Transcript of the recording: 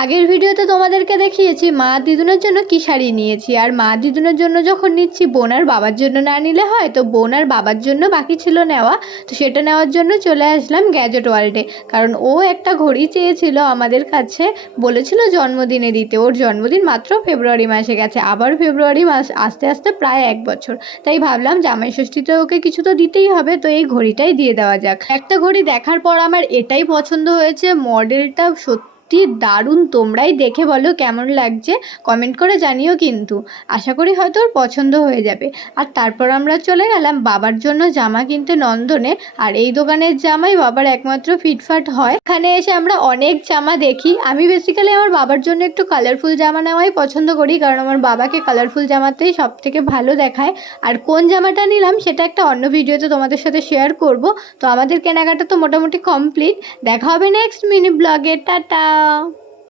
আগের ভিডিওতে তোমাদেরকে দেখিয়েছি মা দিদুনের জন্য কী শাড়ি নিয়েছি, আর মা দিদুনের জন্য যখন নিচ্ছি বোন আর বাবার জন্য না নিলে হয়, তো বোন আর বাবার জন্য বাকি ছিল নেওয়া। তো সেটা নেওয়ার জন্য চলে আসলাম গ্যাজেট ওয়ার্ল্ডে, কারণ ও একটা ঘড়ি চেয়েছিল আমাদের কাছে, বলেছিল জন্মদিনে দিতে। ওর জন্মদিন মাত্র ফেব্রুয়ারি মাসে গেছে, আবার ফেব্রুয়ারি মাস আসতে আসতে প্রায় 1 বছর। তাই ভাবলাম জামাই ষষ্ঠীতে ওকে কিছু তো দিতেই হবে, তো এই ঘড়িটাই দিয়ে দেওয়া যাক। একটা ঘড়ি দেখার পর আমার এটাই পছন্দ হয়েছে, মডেলটা সত্যি দারুণ। তোমরাই দেখে বলো কেমন লাগছে, কমেন্ট করে জানিও কিন্তু। আশা করি হয়তো ওর পছন্দ হয়ে যাবে। আর তারপর আমরা চলে গেলাম বাবার জন্য জামা কিনতে নন্দনে। আর এই দোকানের জামাই বাবার একমাত্র ফিটফাট হয়। এখানে এসে আমরা অনেক জামা দেখি। আমি বেসিক্যালি আমার বাবার জন্য একটু কালারফুল জামা নেওয়াই পছন্দ করি, কারণ আমার বাবাকে কালারফুল জামাতেই সব থেকে ভালো দেখায়। আর কোন জামাটা নিলাম সেটা একটা অন্য ভিডিওতে তোমাদের সাথে শেয়ার করব। তো আমাদের কেনাকাটা তো মোটামুটি কমপ্লিট। দেখা হবে নেক্সট মিনি ব্লগে। টাটা।